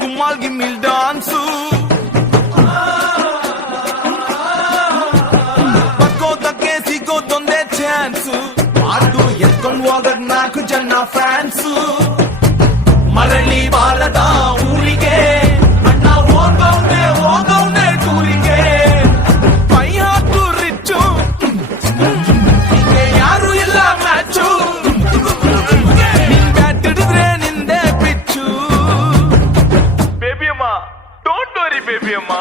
గుమ్మాల్ గిమ్మిల్ dance పక్కో తక్కేసి గోతొందే chance ಆಟು ಎತ್ಕೊಂಡ್ ಹೋಗಕ್ ನಾಲ್ಕು ಜನ ಫ್ಯಾನ್ಸು ಮರಳಿ ಬಾರದ ಊರಿಗೆ ಅಣ್ಣ ಹೋಗವ್ನೆ ಟೂರಿಗೆ ಪೈ ಹಾಕು ರಿಚ್ಚು ಯಾರು ಇಲ್ಲ ಮ್ಯಾಚು ನಿನ್ ಬ್ಯಾಟ್ ಹಿಡಿದ್ರೆ ನಿಂದೆ ಪಿಚ್ಚು ಬೇಬಿ ಅಮ್ಮ ಡೋಂಟ್ ವರಿ ಬೇಬಿ ಅಮ್ಮ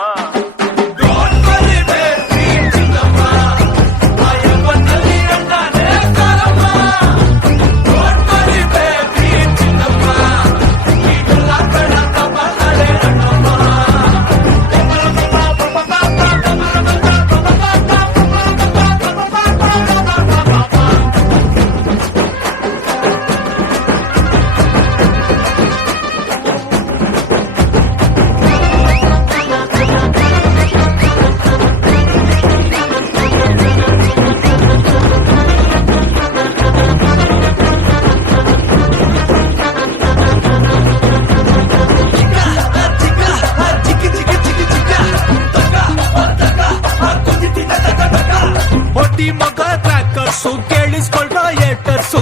ಮಗ ಟ್ರ್ಯಾಕರ್ಸು ಕೇಳಿಸ್ಕೊಳ್ರ ಏಟರ್ಸು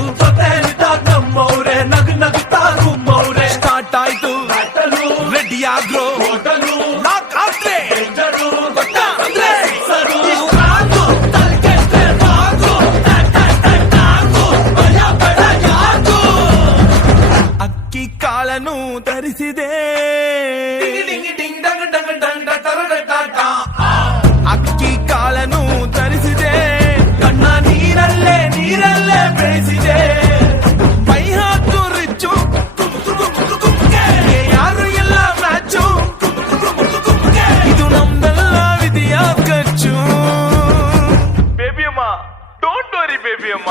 ನಮ್ಮವ್ರೆ ನಗ್ತಾ ಗುಮ್ಮವ್ರೆ ಸ್ಟಾರ್ಟ್ ಆಯ್ತು ರೆಡಿ ಆಗ್ರೋ ಲಾಕ್ ಆದ್ರೆ ಅಕ್ಕಿ ಕಾಳನು ತರಿಸಿದೆ ಅಕ್ಕಿ ಕಾಳನು ತರಿಸಿದೆ ಕಣ್ಣ ನೀರಲ್ಲೇ ಬೆಳೆಸಿದೆ ಪೈ ಹಾಕು ರಿಚ್ಚು ಯಾರು ಎಲ್ಲ ಮ್ಯಾಚು ಇದು ನಮ್ದೆಲ್ಲ ವಿಧಿಯ ಖರ್ಚು ಬೇಬಿ ಅಮ್ಮ ಡೋಂಟ್ ವರಿ ಬೇಬಿ ಅಮ್ಮ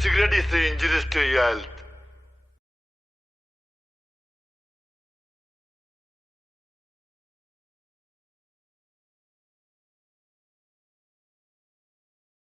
Cigarette is injurious to your health.